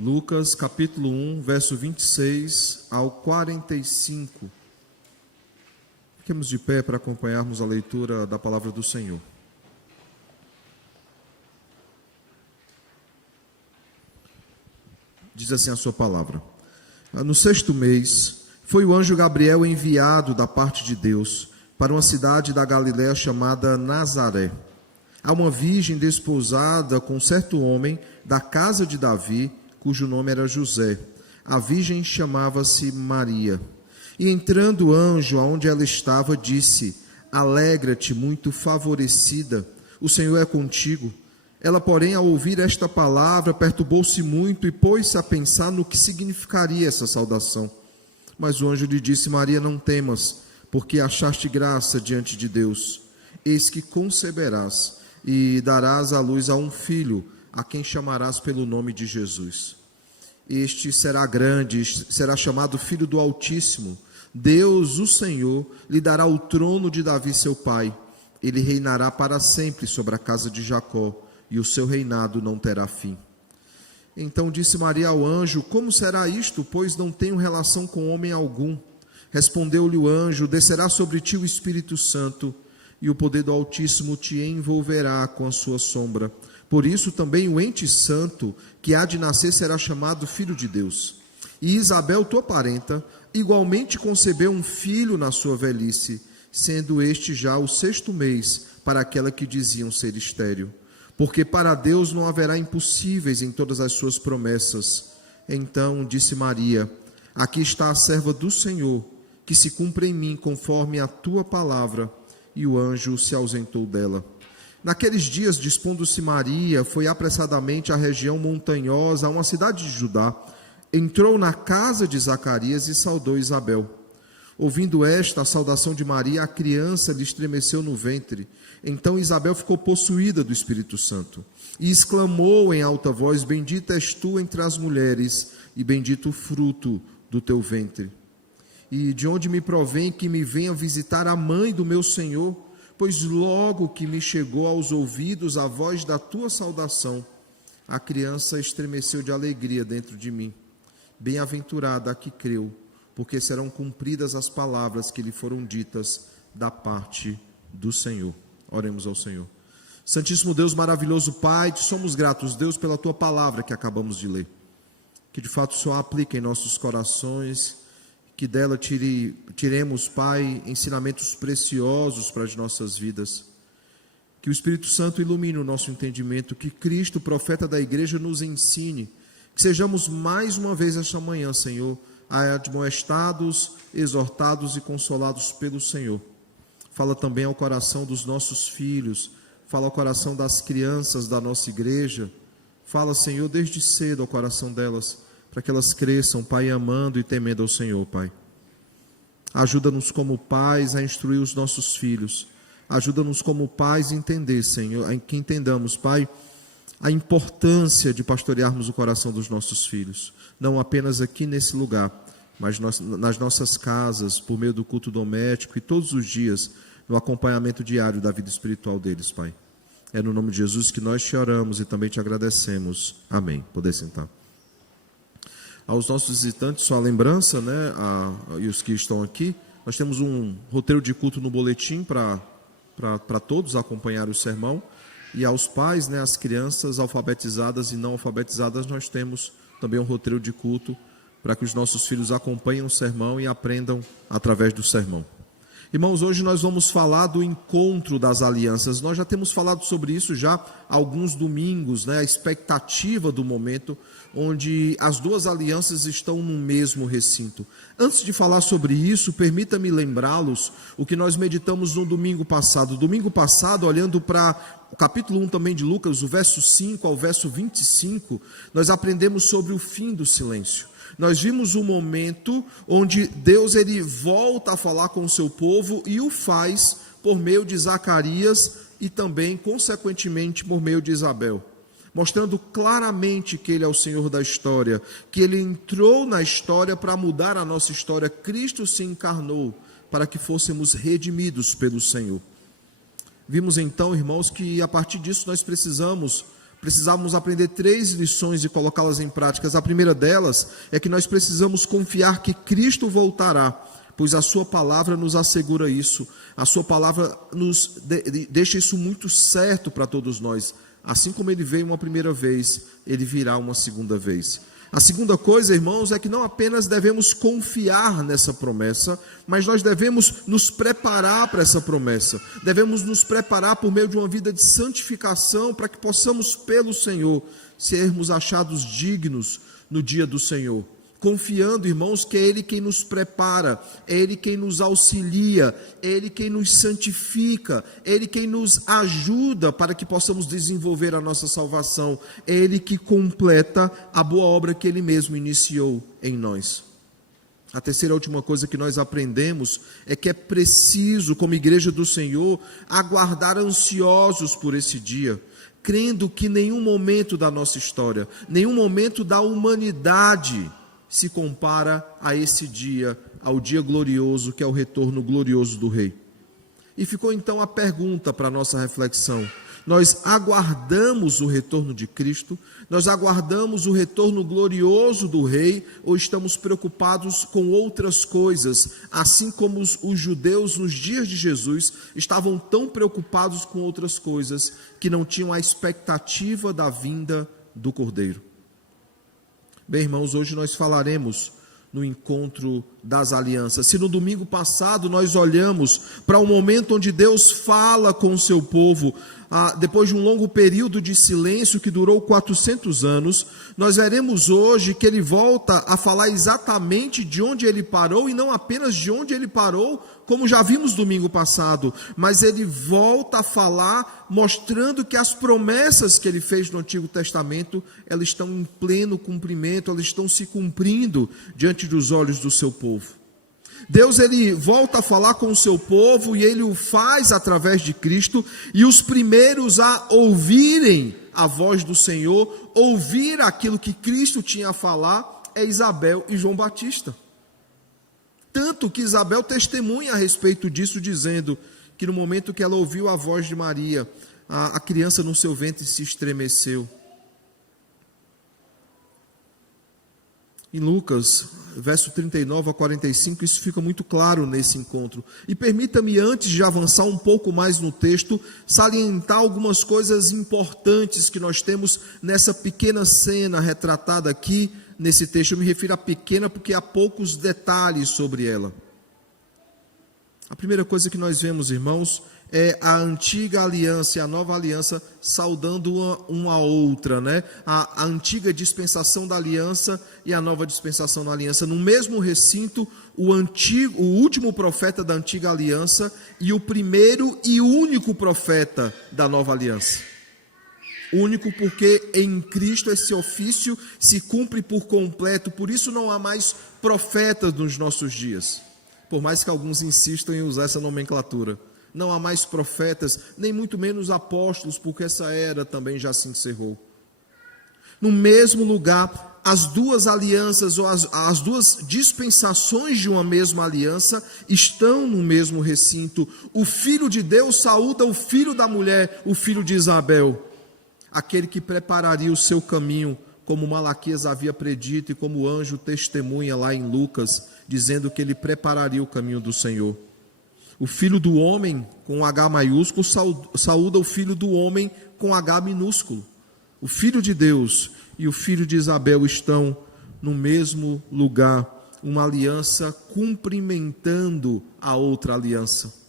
Lucas capítulo 1, verso 26 ao 45. Fiquemos de pé para acompanharmos a leitura da palavra do Senhor. Diz assim a sua palavra: No 6º mês, foi o anjo Gabriel enviado da parte de Deus para uma cidade da Galiléia chamada Nazaré, a uma virgem desposada com certo homem da casa de Davi, cujo nome era José. A virgem chamava-se Maria. E entrando o anjo aonde ela estava, disse: Alegra-te, muito favorecida, o Senhor é contigo. Ela, porém, ao ouvir esta palavra, perturbou-se muito e pôs-se a pensar no que significaria essa saudação. Mas o anjo lhe disse: Maria, não temas, porque achaste graça diante de Deus. Eis que conceberás e darás à luz a um filho, a quem chamarás pelo nome de Jesus. Este será grande, será chamado Filho do Altíssimo. Deus, o Senhor, lhe dará o trono de Davi, seu pai. Ele reinará para sempre sobre a casa de Jacó, e o seu reinado não terá fim. Então disse Maria ao anjo: Como será isto, pois não tenho relação com homem algum? Respondeu-lhe o anjo: Descerá sobre ti o Espírito Santo, e o poder do Altíssimo te envolverá com a sua sombra. Por isso também o ente santo que há de nascer será chamado Filho de Deus. E Isabel, tua parenta, igualmente concebeu um filho na sua velhice, sendo este já o 6º mês para aquela que diziam ser estéril. Porque para Deus não haverá impossíveis em todas as suas promessas. Então disse Maria: Aqui está a serva do Senhor, que se cumpra em mim conforme a tua palavra. E o anjo se ausentou dela. Naqueles dias, dispondo-se Maria, foi apressadamente à região montanhosa, a uma cidade de Judá. Entrou na casa de Zacarias e saudou Isabel. Ouvindo esta a saudação de Maria, a criança lhe estremeceu no ventre. Então Isabel ficou possuída do Espírito Santo e exclamou em alta voz: Bendita és tu entre as mulheres, e bendito o fruto do teu ventre. E de onde me provém que me venha visitar a mãe do meu Senhor? Pois logo que me chegou aos ouvidos a voz da tua saudação, a criança estremeceu de alegria dentro de mim. Bem-aventurada a que creu, porque serão cumpridas as palavras que lhe foram ditas da parte do Senhor. Oremos ao Senhor. Santíssimo Deus, maravilhoso Pai, te somos gratos, Deus, pela tua palavra que acabamos de ler. Que de fato só aplique em nossos corações, que dela tiremos, Pai, ensinamentos preciosos para as nossas vidas. Que o Espírito Santo ilumine o nosso entendimento, que Cristo, profeta da igreja, nos ensine. Que sejamos mais uma vez esta manhã, Senhor, admoestados, exortados e consolados pelo Senhor. Fala também ao coração dos nossos filhos, fala ao coração das crianças da nossa igreja. Fala, Senhor, desde cedo ao coração delas, para que elas cresçam, Pai, amando e temendo ao Senhor, Pai. Ajuda-nos como pais a instruir os nossos filhos. Ajuda-nos como pais a entender, Senhor, que entendamos, Pai, a importância de pastorearmos o coração dos nossos filhos. Não apenas aqui nesse lugar, mas nas nossas casas, por meio do culto doméstico e todos os dias, no acompanhamento diário da vida espiritual deles, Pai. É no nome de Jesus que nós te oramos e também te agradecemos. Amém. Poder sentar. Aos nossos visitantes, só a lembrança, né, e os que estão aqui, nós temos um roteiro de culto no boletim para todos acompanhar o sermão, e aos pais, né, as crianças alfabetizadas e não alfabetizadas, nós temos também um roteiro de culto para que os nossos filhos acompanhem o sermão e aprendam através do sermão. Irmãos, hoje nós vamos falar do encontro das alianças. Nós já temos falado sobre isso já há alguns domingos, né? A expectativa do momento onde as duas alianças estão no mesmo recinto. Antes de falar sobre isso, permita-me lembrá-los o que nós meditamos no domingo passado. Domingo passado, olhando para o capítulo 1 também de Lucas, o verso 5 ao verso 25, nós aprendemos sobre o fim do silêncio. Nós vimos um momento onde Deus ele volta a falar com o seu povo e o faz por meio de Zacarias e também, consequentemente, por meio de Isabel, mostrando claramente que ele é o Senhor da história, que ele entrou na história para mudar a nossa história. Cristo se encarnou para que fôssemos redimidos pelo Senhor. Vimos então, irmãos, que a partir disso nós precisamos precisávamos aprender 3 lições e colocá-las em práticas. A primeira delas é que nós precisamos confiar que Cristo voltará, pois a sua palavra nos assegura isso. A sua palavra nos deixa isso muito certo para todos nós. Assim como ele veio uma primeira vez, ele virá uma segunda vez. A segunda coisa, irmãos, é que não apenas devemos confiar nessa promessa, mas nós devemos nos preparar para essa promessa. Devemos nos preparar por meio de uma vida de santificação, para que possamos, pelo Senhor, sermos achados dignos no dia do Senhor. Confiando, irmãos, que é Ele quem nos prepara, é Ele quem nos auxilia, é Ele quem nos santifica, é Ele quem nos ajuda para que possamos desenvolver a nossa salvação, é Ele que completa a boa obra que Ele mesmo iniciou em nós. A terceira e última coisa que nós aprendemos é que é preciso, como igreja do Senhor, aguardar ansiosos por esse dia, crendo que nenhum momento da nossa história, nenhum momento da humanidade se compara a esse dia, ao dia glorioso, que é o retorno glorioso do Rei. E ficou então a pergunta para a nossa reflexão: nós aguardamos o retorno de Cristo? Nós aguardamos o retorno glorioso do Rei? Ou estamos preocupados com outras coisas, assim como os judeus nos dias de Jesus estavam tão preocupados com outras coisas, que não tinham a expectativa da vinda do Cordeiro? Bem, irmãos, hoje nós falaremos no encontro das alianças. Se no domingo passado nós olhamos para um momento onde Deus fala com o seu povo, depois de um longo período de silêncio que durou 400 anos, nós veremos hoje que ele volta a falar exatamente de onde ele parou, e não apenas de onde ele parou, como já vimos domingo passado, mas ele volta a falar mostrando que as promessas que ele fez no Antigo Testamento, elas estão em pleno cumprimento, elas estão se cumprindo diante dos olhos do seu povo. Deus, ele volta a falar com o seu povo, e ele o faz através de Cristo, e os primeiros a ouvirem a voz do Senhor, ouvir aquilo que Cristo tinha a falar, é Isabel e João Batista. Tanto que Isabel testemunha a respeito disso, dizendo que no momento que ela ouviu a voz de Maria, a criança no seu ventre se estremeceu. Em Lucas, verso 39 a 45, isso fica muito claro nesse encontro. E permita-me, antes de avançar um pouco mais no texto, salientar algumas coisas importantes que nós temos nessa pequena cena retratada aqui nesse texto. Eu me refiro a pequena porque há poucos detalhes sobre ela. A primeira coisa que nós vemos, irmãos, é a antiga aliança e a nova aliança saudando uma a outra, né? A antiga dispensação da aliança e a nova dispensação da aliança. No mesmo recinto, o último profeta da antiga aliança e o primeiro e único profeta da nova aliança. Único porque em Cristo esse ofício se cumpre por completo, por isso não há mais profetas nos nossos dias. Por mais que alguns insistam em usar essa nomenclatura. Não há mais profetas, nem muito menos apóstolos, porque essa era também já se encerrou. No mesmo lugar, as duas alianças, ou as duas dispensações de uma mesma aliança, estão no mesmo recinto. O Filho de Deus saúda o filho da mulher, o filho de Isabel, aquele que prepararia o seu caminho, como Malaquias havia predito e como o anjo testemunha lá em Lucas, dizendo que ele prepararia o caminho do Senhor. O Filho do homem, com H maiúsculo, saúda o Filho do homem com H minúsculo. O Filho de Deus e o Filho de Isabel estão no mesmo lugar, uma aliança cumprimentando a outra aliança.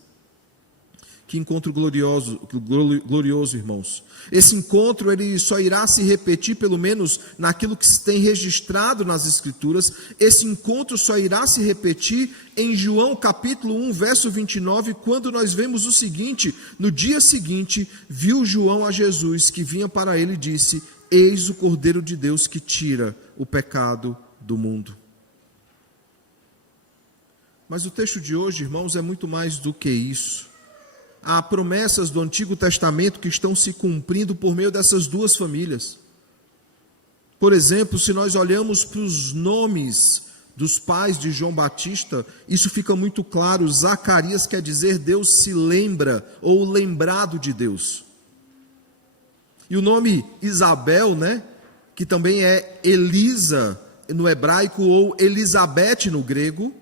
Que encontro glorioso, irmãos. Esse encontro ele só irá se repetir, pelo menos naquilo que se tem registrado nas Escrituras. Esse encontro só irá se repetir em João capítulo 1, verso 29, quando nós vemos o seguinte: no dia seguinte, viu João a Jesus, que vinha para ele e disse: eis o Cordeiro de Deus que tira o pecado do mundo. Mas o texto de hoje, irmãos, é muito mais do que isso. Há promessas do Antigo Testamento que estão se cumprindo por meio dessas duas famílias. Por exemplo, se nós olhamos para os nomes dos pais de João Batista, isso fica muito claro. Zacarias quer dizer Deus se lembra, ou lembrado de Deus. E o nome Isabel, né, que também é Elisa no hebraico ou Elizabeth no grego,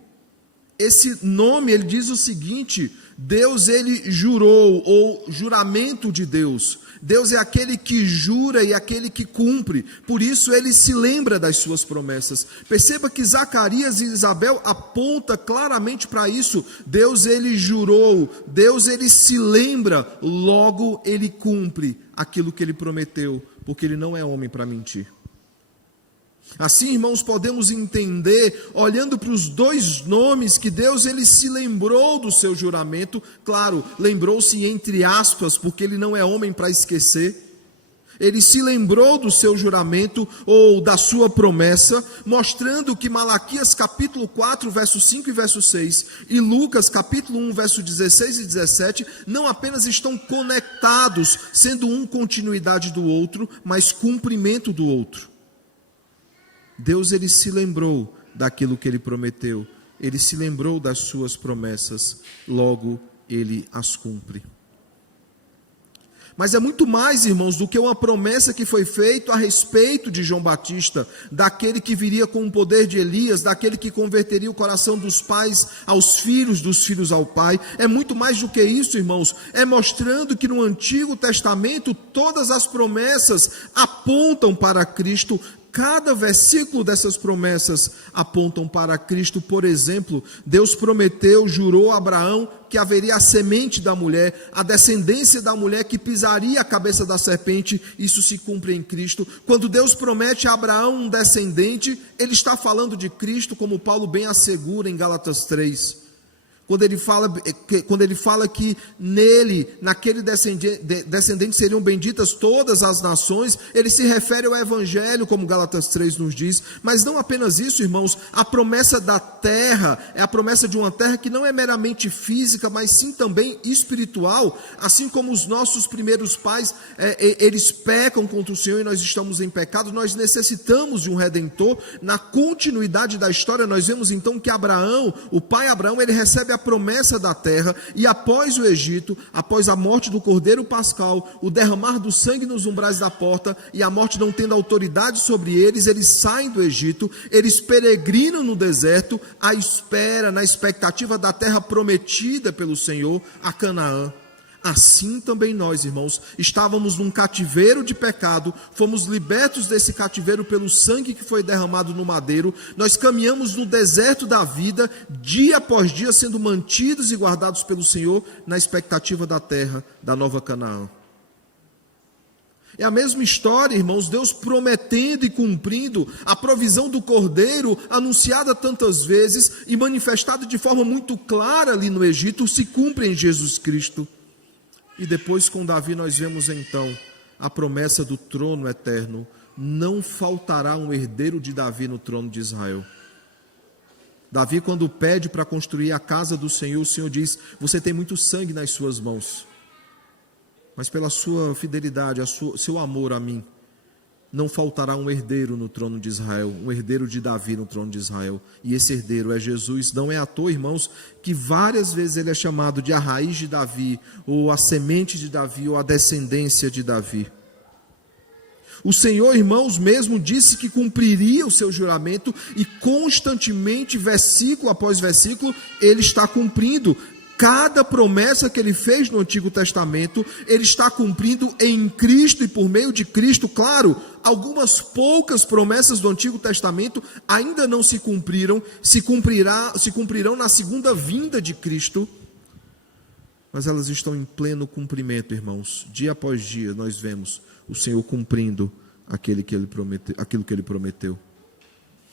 esse nome ele diz o seguinte: Deus ele jurou, ou juramento de Deus. Deus é aquele que jura e aquele que cumpre, por isso ele se lembra das suas promessas. Perceba que Zacarias e Isabel apontam claramente para isso. Deus ele jurou, Deus ele se lembra, logo ele cumpre aquilo que ele prometeu, porque ele não é homem para mentir. Assim, irmãos, podemos entender, olhando para os dois nomes, que Deus ele se lembrou do seu juramento. Claro, lembrou-se entre aspas, porque ele não é homem para esquecer. Ele se lembrou do seu juramento ou da sua promessa, mostrando que Malaquias capítulo 4, verso 5 e verso 6, e Lucas capítulo 1, verso 16 e 17, não apenas estão conectados, sendo um continuidade do outro, mas cumprimento do outro. Deus ele se lembrou daquilo que ele prometeu, ele se lembrou das suas promessas, logo ele as cumpre. Mas é muito mais, irmãos, do que uma promessa que foi feita a respeito de João Batista, daquele que viria com o poder de Elias, daquele que converteria o coração dos pais aos filhos, dos filhos ao pai. É muito mais do que isso, irmãos. É mostrando que no Antigo Testamento todas as promessas apontam para Cristo. Cada versículo dessas promessas apontam para Cristo. Por exemplo, Deus prometeu, jurou a Abraão que haveria a semente da mulher, a descendência da mulher que pisaria a cabeça da serpente. Isso se cumpre em Cristo. Quando Deus promete a Abraão um descendente, ele está falando de Cristo, como Paulo bem assegura em Gálatas 3. Quando ele fala que nele, naquele descendente seriam benditas todas as nações, ele se refere ao Evangelho, como Gálatas 3 nos diz. Mas não apenas isso, irmãos, a promessa da terra é a promessa de uma terra que não é meramente física, mas sim também espiritual. Assim como os nossos primeiros pais, eles pecam contra o Senhor e nós estamos em pecado, nós necessitamos de um Redentor. Na continuidade da história, nós vemos então que Abraão, o pai Abraão, ele recebe a promessa da terra, e após o Egito, após a morte do Cordeiro Pascal, o derramar do sangue nos umbrais da porta, e a morte não tendo autoridade sobre eles, eles saem do Egito, eles peregrinam no deserto, à espera, na expectativa da terra prometida pelo Senhor, a Canaã. Assim também nós, irmãos, estávamos num cativeiro de pecado, fomos libertos desse cativeiro pelo sangue que foi derramado no madeiro. Nós caminhamos no deserto da vida, dia após dia, sendo mantidos e guardados pelo Senhor, na expectativa da terra, da nova Canaã. É a mesma história, irmãos, Deus prometendo e cumprindo a provisão do Cordeiro, anunciada tantas vezes e manifestada de forma muito clara ali no Egito, se cumpre em Jesus Cristo. E depois com Davi nós vemos então a promessa do trono eterno. Não faltará um herdeiro de Davi no trono de Israel. Davi, quando pede para construir a casa do Senhor, o Senhor diz: você tem muito sangue nas suas mãos, mas pela sua fidelidade, seu amor a mim, não faltará um herdeiro no trono de Israel, um herdeiro de Davi no trono de Israel. E esse herdeiro é Jesus. Não é à toa, irmãos, que várias vezes ele é chamado de a raiz de Davi, ou a semente de Davi, ou a descendência de Davi. O Senhor, irmãos, mesmo disse que cumpriria o seu juramento, e constantemente, versículo após versículo, ele está cumprindo. Cada promessa que ele fez no Antigo Testamento, ele está cumprindo em Cristo e por meio de Cristo. Claro, algumas poucas promessas do Antigo Testamento ainda não se cumpriram, se cumprirão na segunda vinda de Cristo, mas elas estão em pleno cumprimento, irmãos. Dia após dia nós vemos o Senhor cumprindo aquilo que ele prometeu.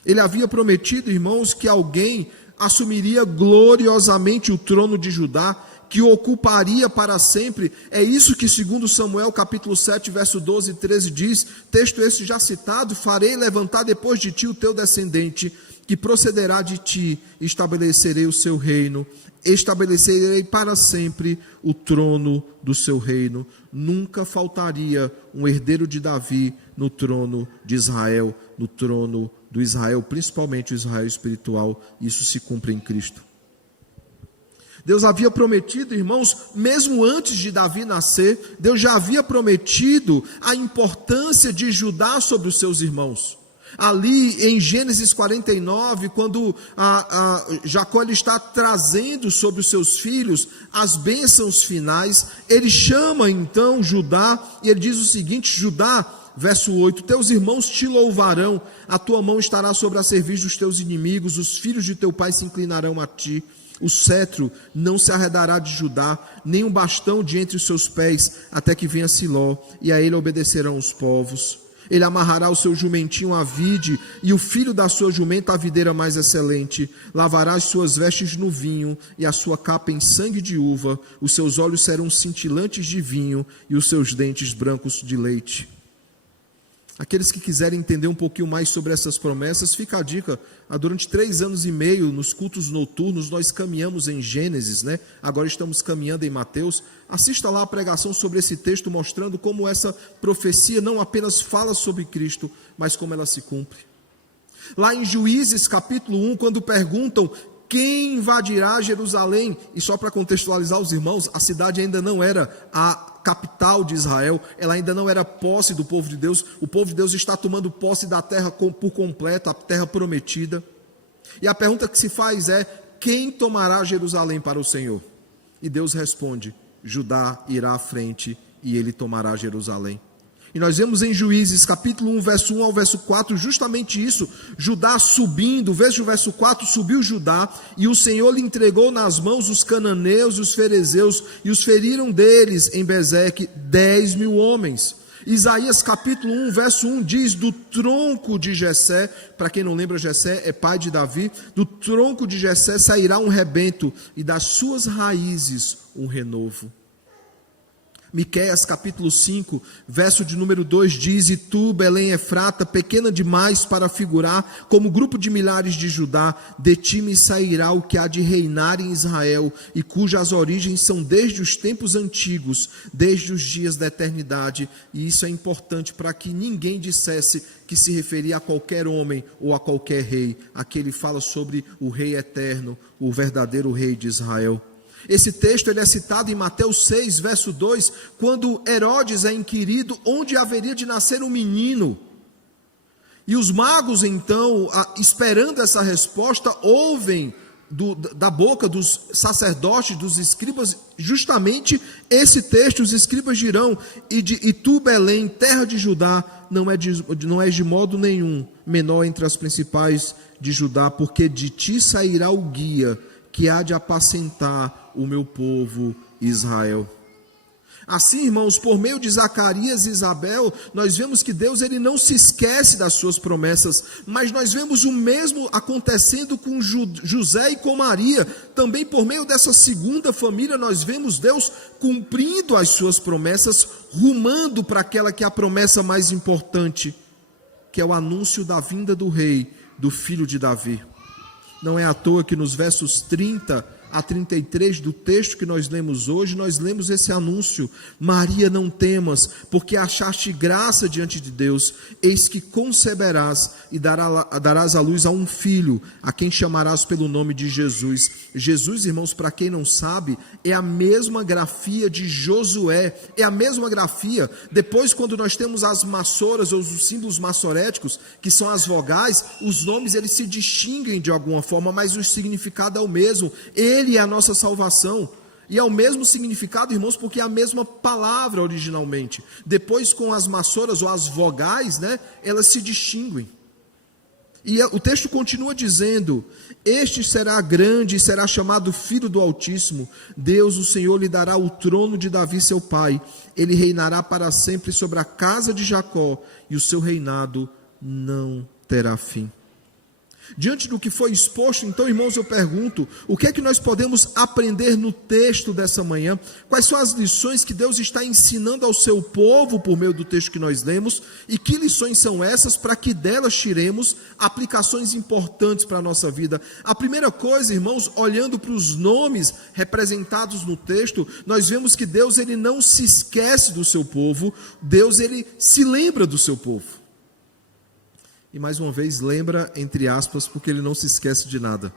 Ele havia prometido, irmãos, que alguém assumiria gloriosamente o trono de Judá, que o ocuparia para sempre. É isso que segundo Samuel capítulo 7, verso 12 e 13 diz, texto esse já citado: farei levantar depois de ti o teu descendente, que procederá de ti, estabelecerei o seu reino, estabelecerei para sempre o trono do seu reino. Nunca faltaria um herdeiro de Davi no trono de Israel, no trono do Israel, principalmente o Israel espiritual. Isso se cumpre em Cristo. Deus havia prometido, irmãos, mesmo antes de Davi nascer, Deus já havia prometido a importância de Judá sobre os seus irmãos. Ali em Gênesis 49, quando Jacó ele está trazendo sobre os seus filhos as bênçãos finais, ele chama então Judá e ele diz o seguinte: Judá, verso 8, teus irmãos te louvarão, a tua mão estará sobre a cerviz dos teus inimigos, os filhos de teu pai se inclinarão a ti, o cetro não se arredará de Judá, nem um bastão de entre os seus pés, até que venha Siló, e a ele obedecerão os povos. Ele amarrará o seu jumentinho à vide, e o filho da sua jumenta à videira mais excelente. Lavará as suas vestes no vinho, e a sua capa em sangue de uva. Os seus olhos serão cintilantes de vinho, e os seus dentes brancos de leite. Aqueles que quiserem entender um pouquinho mais sobre essas promessas, fica a dica. Durante 3 anos e meio, nos cultos noturnos, nós caminhamos em Gênesis, né? Agora estamos caminhando em Mateus. Assista lá a pregação sobre esse texto, mostrando como essa profecia não apenas fala sobre Cristo, mas como ela se cumpre. Lá em Juízes capítulo 1, quando perguntam quem invadirá Jerusalém, e só para contextualizar os irmãos, a cidade ainda não era a capital de Israel, ela ainda não era posse do povo de Deus, o povo de Deus está tomando posse da terra por completo, a terra prometida, e a pergunta que se faz é: quem tomará Jerusalém para o Senhor? E Deus responde: Judá irá à frente e ele tomará Jerusalém. E nós vemos em Juízes, capítulo 1, verso 1 ao verso 4, justamente isso, Judá subindo, veja o verso 4, subiu Judá, e o Senhor lhe entregou nas mãos os cananeus e os ferezeus, e os feriram deles em Bezeque 10.000 homens. Isaías capítulo 1, verso 1 diz: do tronco de Jessé, para quem não lembra, Jessé é pai de Davi, do tronco de Jessé sairá um rebento, e das suas raízes um renovo. Miqueias capítulo 5, verso de número 2 diz: e tu, Belém Efrata, pequena demais para figurar como grupo de milhares de Judá, de ti me sairá o que há de reinar em Israel, e cujas origens são desde os tempos antigos, desde os dias da eternidade. E isso é importante para que ninguém dissesse que se referia a qualquer homem ou a qualquer rei. Aqui ele fala sobre o rei eterno, o verdadeiro rei de Israel. Esse texto ele é citado em Mateus 6, verso 2, quando Herodes é inquirido onde haveria de nascer um menino. E os magos, então, esperando essa resposta, ouvem da boca dos sacerdotes, dos escribas, justamente esse texto. Os escribas dirão: e tu, Belém, terra de Judá, não és de modo nenhum menor entre as principais de Judá, porque de ti sairá o guia que há de apacentar o meu povo Israel. Assim, irmãos, por meio de Zacarias e Isabel, nós vemos que Deus ele não se esquece das suas promessas, mas nós vemos o mesmo acontecendo com José e com Maria. Também por meio dessa segunda família, nós vemos Deus cumprindo as suas promessas, rumando para aquela que é a promessa mais importante, que é o anúncio da vinda do rei, do filho de Davi. Não é à toa que nos versos 30 a 33 do texto que nós lemos hoje, nós lemos esse anúncio: Maria, não temas, porque achaste graça diante de Deus, eis que conceberás e darás à luz a um filho, a quem chamarás pelo nome de Jesus. Jesus, irmãos, para quem não sabe, é a mesma grafia de Josué, é a mesma grafia. Depois, quando nós temos as maçoras ou os símbolos maçoréticos, que são as vogais, os nomes eles se distinguem de alguma forma, mas o significado é o mesmo. Ele é a nossa salvação. E é o mesmo significado, irmãos, porque é a mesma palavra originalmente. Depois, com as maçoras ou as vogais, né, elas se distinguem. E o texto continua dizendo: este será grande e será chamado Filho do Altíssimo. Deus, o Senhor, lhe dará o trono de Davi, seu pai. Ele reinará para sempre sobre a casa de Jacó, e o seu reinado não terá fim. Diante do que foi exposto, então, irmãos, eu pergunto: o que é que nós podemos aprender no texto dessa manhã? Quais são as lições que Deus está ensinando ao seu povo por meio do texto que nós lemos? E que lições são essas para que delas tiremos aplicações importantes para a nossa vida? A primeira coisa, irmãos, olhando para os nomes representados no texto, nós vemos que Deus ele não se esquece do seu povo, Deus ele se lembra do seu povo. E mais uma vez, lembra entre aspas, porque ele não se esquece de nada.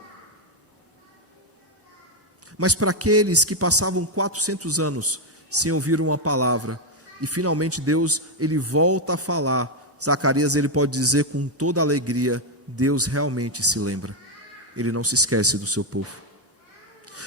mas para aqueles que passavam 400 anos sem ouvir uma palavra, e finalmente Deus, ele volta a falar. Zacarias, ele pode dizer com toda alegria, Deus realmente se lembra, ele não se esquece do seu povo.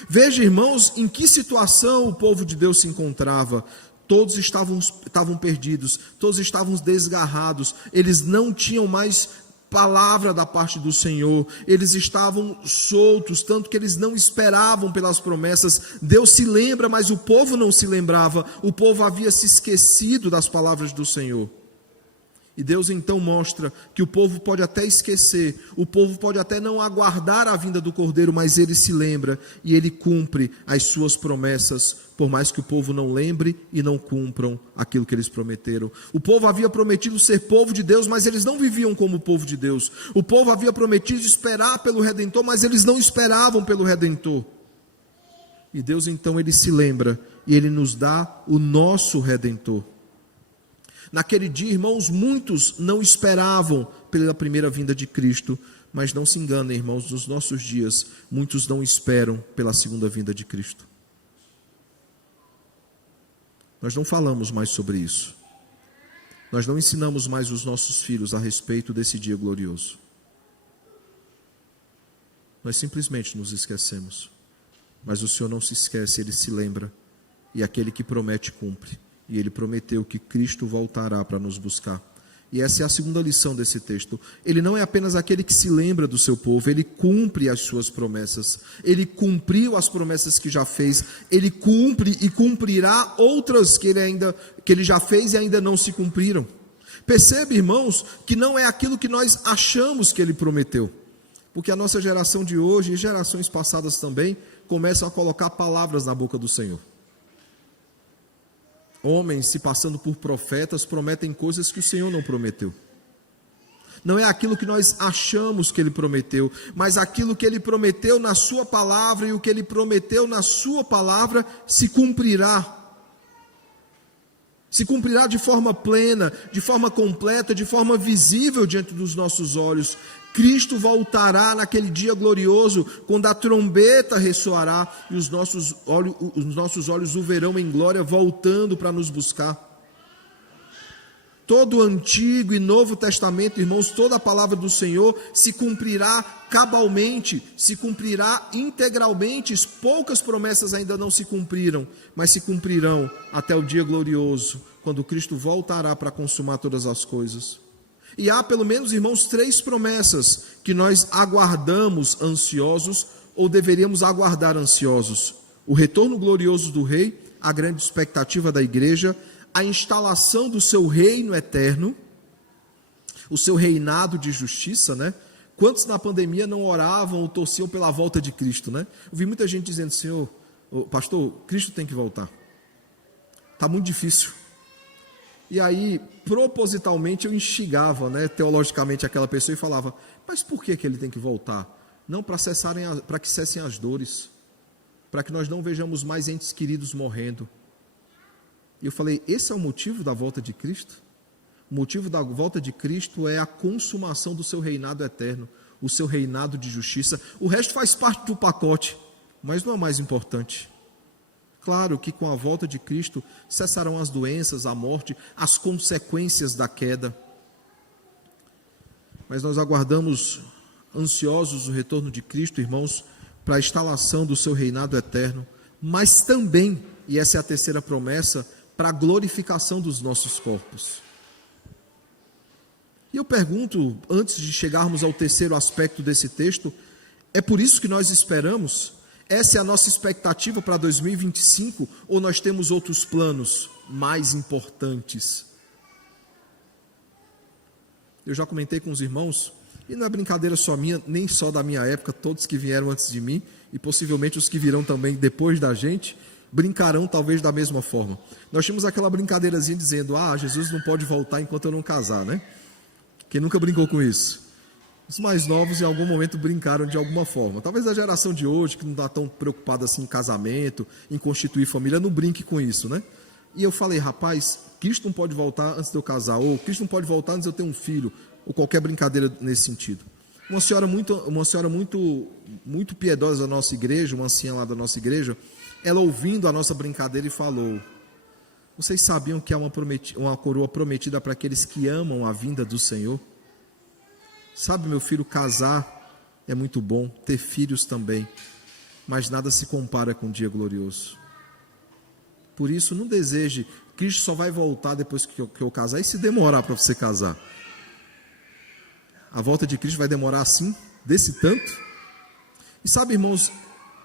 Veja, irmãos, em que situação o povo de Deus se encontrava. Todos estavam perdidos, todos estavam desgarrados, eles não tinham mais palavra da parte do Senhor, eles estavam soltos, tanto que eles não esperavam pelas promessas. Deus se lembra, mas o povo não se lembrava, o povo havia se esquecido das palavras do Senhor. E Deus então mostra que o povo pode até esquecer, o povo pode até não aguardar a vinda do Cordeiro, mas ele se lembra e ele cumpre as suas promessas, por mais que o povo não lembre e não cumpram aquilo que eles prometeram. O povo havia prometido ser povo de Deus, mas eles não viviam como povo de Deus. O povo havia prometido esperar pelo Redentor, mas eles não esperavam pelo Redentor. E Deus então ele se lembra e ele nos dá o nosso Redentor. Naquele dia, irmãos, muitos não esperavam pela primeira vinda de Cristo, mas não se enganem, irmãos, nos nossos dias, muitos não esperam pela segunda vinda de Cristo. Nós não falamos mais sobre isso. Nós não ensinamos mais os nossos filhos a respeito desse dia glorioso. Nós simplesmente nos esquecemos. Mas o Senhor não se esquece, Ele se lembra. E aquele que promete, cumpre. E Ele prometeu que Cristo voltará para nos buscar. E essa é a segunda lição desse texto. Ele não é apenas aquele que se lembra do seu povo, Ele cumpre as suas promessas. Ele cumpriu as promessas que já fez. Ele cumpre e cumprirá outras que ele já fez e ainda não se cumpriram. Percebe, irmãos, que não é aquilo que nós achamos que Ele prometeu. Porque a nossa geração de hoje e gerações passadas também começam a colocar palavras na boca do Senhor. Homens, se passando por profetas, prometem coisas que o Senhor não prometeu. Não é aquilo que nós achamos que Ele prometeu, mas aquilo que Ele prometeu na sua palavra, e o que Ele prometeu na sua palavra se cumprirá. Se cumprirá de forma plena, de forma completa, de forma visível diante dos nossos olhos. Cristo voltará naquele dia glorioso, quando a trombeta ressoará e os nossos olhos o verão em glória, voltando para nos buscar. Todo o Antigo e Novo Testamento, irmãos, toda a palavra do Senhor se cumprirá cabalmente, se cumprirá integralmente. Poucas promessas ainda não se cumpriram, mas se cumprirão até o dia glorioso, quando Cristo voltará para consumar todas as coisas. E há pelo menos, irmãos, 3 promessas que nós aguardamos ansiosos, ou deveríamos aguardar ansiosos: o retorno glorioso do Rei, a grande expectativa da igreja, a instalação do seu reino eterno, o seu reinado de justiça, né? Quantos na pandemia não oravam ou torciam pela volta de Cristo, né? Eu vi muita gente dizendo: Senhor, pastor, Cristo tem que voltar. Está muito difícil. E aí, propositalmente, eu instigava, né, teologicamente aquela pessoa e falava: mas por que ele tem que voltar? Não, para que cessem as dores, para que nós não vejamos mais entes queridos morrendo. E eu falei: esse é o motivo da volta de Cristo? O motivo da volta de Cristo é a consumação do seu reinado eterno, o seu reinado de justiça. O resto faz parte do pacote, mas não é o mais importante. Claro que com a volta de Cristo cessarão as doenças, a morte, as consequências da queda. Mas nós aguardamos ansiosos o retorno de Cristo, irmãos, para a instalação do seu reinado eterno, mas também, e essa é a terceira promessa, para a glorificação dos nossos corpos. E eu pergunto, antes de chegarmos ao terceiro aspecto desse texto, é por isso que nós esperamos? Essa é a nossa expectativa para 2025, ou nós temos outros planos mais importantes? Eu já comentei com os irmãos, e não é brincadeira só minha, nem só da minha época, todos que vieram antes de mim, e possivelmente os que virão também depois da gente, brincarão talvez da mesma forma. Nós tínhamos aquela brincadeirazinha dizendo: Jesus não pode voltar enquanto eu não casar, né? Quem nunca brincou com isso? Os mais novos em algum momento brincaram de alguma forma. Talvez a geração de hoje, que não está tão preocupada assim em casamento, em constituir família, não brinque com isso, né? E eu falei: rapaz, Cristo não pode voltar antes de eu casar, ou Cristo não pode voltar antes de eu ter um filho, ou qualquer brincadeira nesse sentido. Uma senhora muito piedosa da nossa igreja, uma anciã lá da nossa igreja, ela ouvindo a nossa brincadeira e falou: vocês sabiam que há uma coroa prometida para aqueles que amam a vinda do Senhor? Sabe, meu filho, casar é muito bom, ter filhos também, mas nada se compara com um dia glorioso. Por isso, não deseje, Cristo só vai voltar depois que eu casar, e se demorar para você casar? A volta de Cristo vai demorar assim, desse tanto? E sabe, irmãos,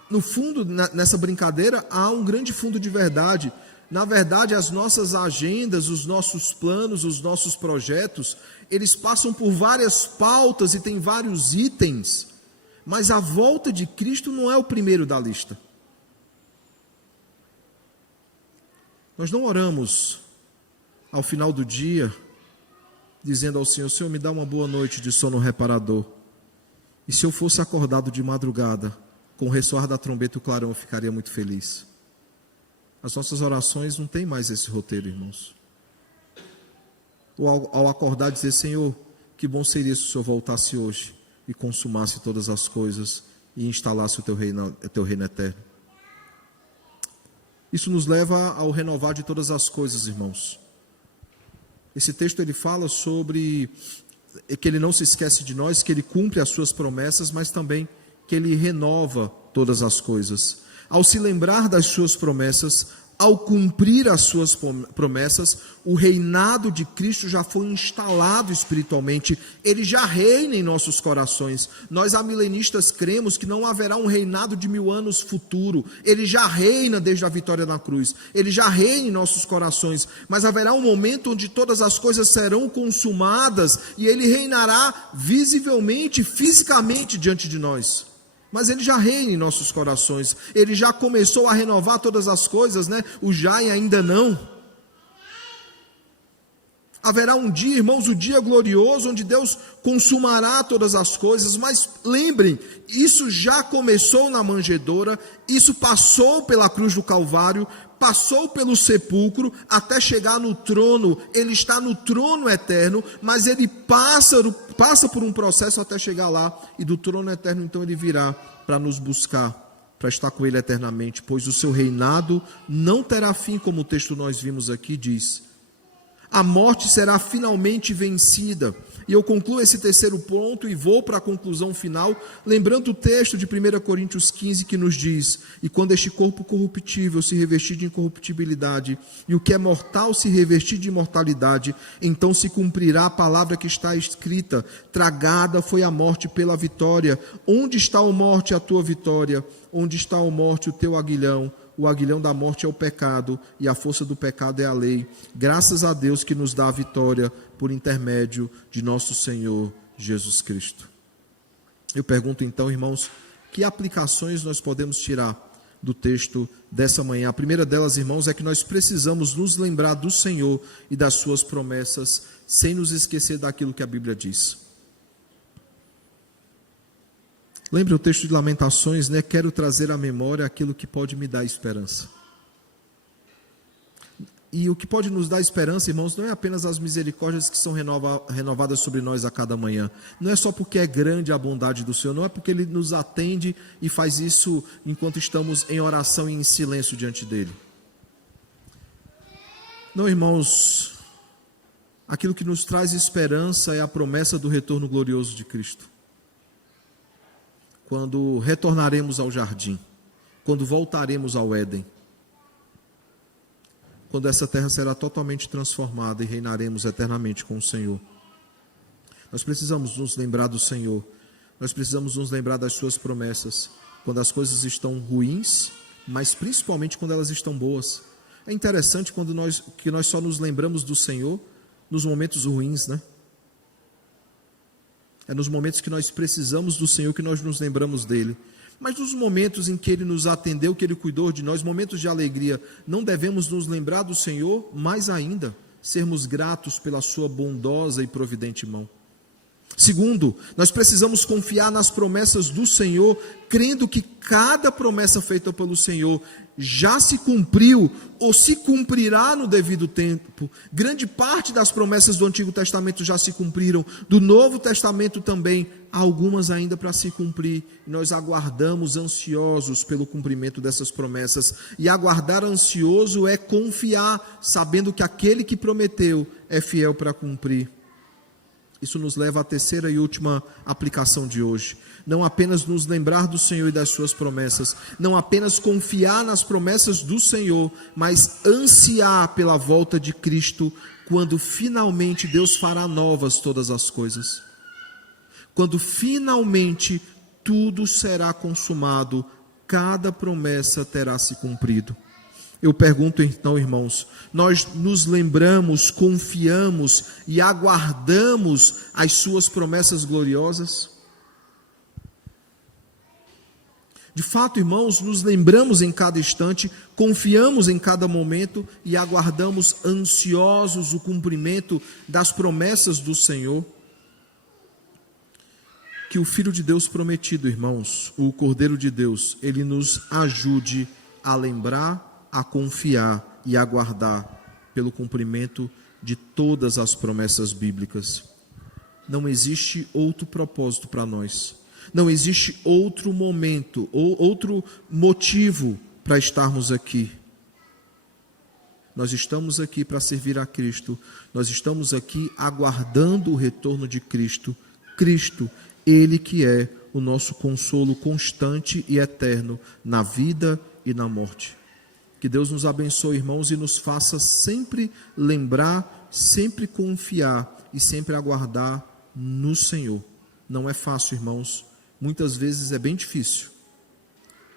no fundo, nessa brincadeira, há um grande fundo de verdade. Na verdade, as nossas agendas, os nossos planos, os nossos projetos, eles passam por várias pautas e tem vários itens, mas a volta de Cristo não é o primeiro da lista. Nós não oramos ao final do dia, dizendo ao Senhor: Senhor, me dá uma boa noite de sono reparador. E se eu fosse acordado de madrugada, com o ressoar da trombeta e o clarão, eu ficaria muito feliz. As nossas orações não têm mais esse roteiro, irmãos. Ou ao acordar dizer: Senhor, que bom seria se o Senhor voltasse hoje e consumasse todas as coisas e instalasse o teu reino eterno. Isso nos leva ao renovar de todas as coisas, irmãos. Esse texto ele fala sobre que ele não se esquece de nós, que ele cumpre as suas promessas, mas também que ele renova todas as coisas. Ao se lembrar das suas promessas, ao cumprir as suas promessas, o reinado de Cristo já foi instalado espiritualmente, ele já reina em nossos corações. Nós amilenistas cremos que não haverá um reinado de 1000 anos futuro, ele já reina desde a vitória na cruz, ele já reina em nossos corações, mas haverá um momento onde todas as coisas serão consumadas e ele reinará visivelmente, fisicamente diante de nós. Mas ele já reina em nossos corações, ele já começou a renovar todas as coisas, né? O já e ainda não. Haverá um dia, irmãos, o dia glorioso, onde Deus consumará todas as coisas, mas lembrem, isso já começou na manjedoura, isso passou pela cruz do Calvário, passou pelo sepulcro, até chegar no trono. Ele está no trono eterno, mas ele passa por um processo até chegar lá, e do trono eterno então ele virá para nos buscar, para estar com ele eternamente, pois o seu reinado não terá fim, como o texto nós vimos aqui diz. A morte será finalmente vencida. E eu concluo esse terceiro ponto e vou para a conclusão final, lembrando o texto de 1 Coríntios 15 que nos diz: e quando este corpo corruptível se revestir de incorruptibilidade, e o que é mortal se revestir de imortalidade, então se cumprirá a palavra que está escrita: tragada foi a morte pela vitória. Onde está, ó morte, a tua vitória? Onde está, ó morte, o teu aguilhão? O aguilhão da morte é o pecado, e a força do pecado é a lei. Graças a Deus que nos dá a vitória por intermédio de nosso Senhor Jesus Cristo. Eu pergunto então, irmãos, que aplicações nós podemos tirar do texto dessa manhã? A primeira delas, irmãos, é que nós precisamos nos lembrar do Senhor e das suas promessas, sem nos esquecer daquilo que a Bíblia diz. Lembra o texto de Lamentações, né? Quero trazer à memória aquilo que pode me dar esperança. E o que pode nos dar esperança, irmãos, não é apenas as misericórdias que são renovadas sobre nós a cada manhã. Não é só porque é grande a bondade do Senhor, não é porque Ele nos atende e faz isso enquanto estamos em oração e em silêncio diante dEle. Não, irmãos, aquilo que nos traz esperança é a promessa do retorno glorioso de Cristo. Quando retornaremos ao jardim, quando voltaremos ao Éden, quando essa terra será totalmente transformada e reinaremos eternamente com o Senhor. Nós precisamos nos lembrar do Senhor, nós precisamos nos lembrar das suas promessas, quando as coisas estão ruins, mas principalmente quando elas estão boas. É interessante que nós só nos lembramos do Senhor nos momentos ruins, né? É nos momentos que nós precisamos do Senhor que nós nos lembramos dEle. Mas nos momentos em que Ele nos atendeu, que Ele cuidou de nós, momentos de alegria, não devemos nos lembrar do Senhor, mais ainda, sermos gratos pela sua bondosa e providente mão. Segundo, nós precisamos confiar nas promessas do Senhor, crendo que cada promessa feita pelo Senhor já se cumpriu ou se cumprirá no devido tempo. Grande parte das promessas do Antigo Testamento já se cumpriram, do Novo Testamento também, há algumas ainda para se cumprir, e nós aguardamos ansiosos pelo cumprimento dessas promessas. E aguardar ansioso é confiar, sabendo que aquele que prometeu é fiel para cumprir. Isso nos leva à terceira e última aplicação de hoje. Não apenas nos lembrar do Senhor e das suas promessas, não apenas confiar nas promessas do Senhor, mas ansiar pela volta de Cristo, quando finalmente Deus fará novas todas as coisas. Quando finalmente tudo será consumado, cada promessa terá se cumprido. Eu pergunto então, irmãos, nós nos lembramos, confiamos e aguardamos as suas promessas gloriosas? De fato, irmãos, nos lembramos em cada instante, confiamos em cada momento e aguardamos ansiosos o cumprimento das promessas do Senhor? Que o Filho de Deus prometido, irmãos, o Cordeiro de Deus, ele nos ajude a lembrar, a confiar e aguardar pelo cumprimento de todas as promessas bíblicas. Não existe outro propósito para nós. Não existe outro momento ou outro motivo para estarmos aqui. Nós estamos aqui para servir a Cristo. Nós estamos aqui aguardando o retorno de Cristo. Cristo, Ele que é o nosso consolo constante e eterno na vida e na morte. Que Deus nos abençoe, irmãos, e nos faça sempre lembrar, sempre confiar e sempre aguardar no Senhor. Não é fácil, irmãos. Muitas vezes é bem difícil.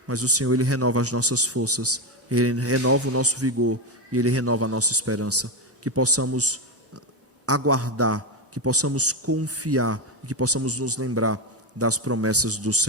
Mas o Senhor, Ele renova as nossas forças. Ele renova o nosso vigor. E Ele renova a nossa esperança. Que possamos aguardar, que possamos confiar e que possamos nos lembrar das promessas do Senhor.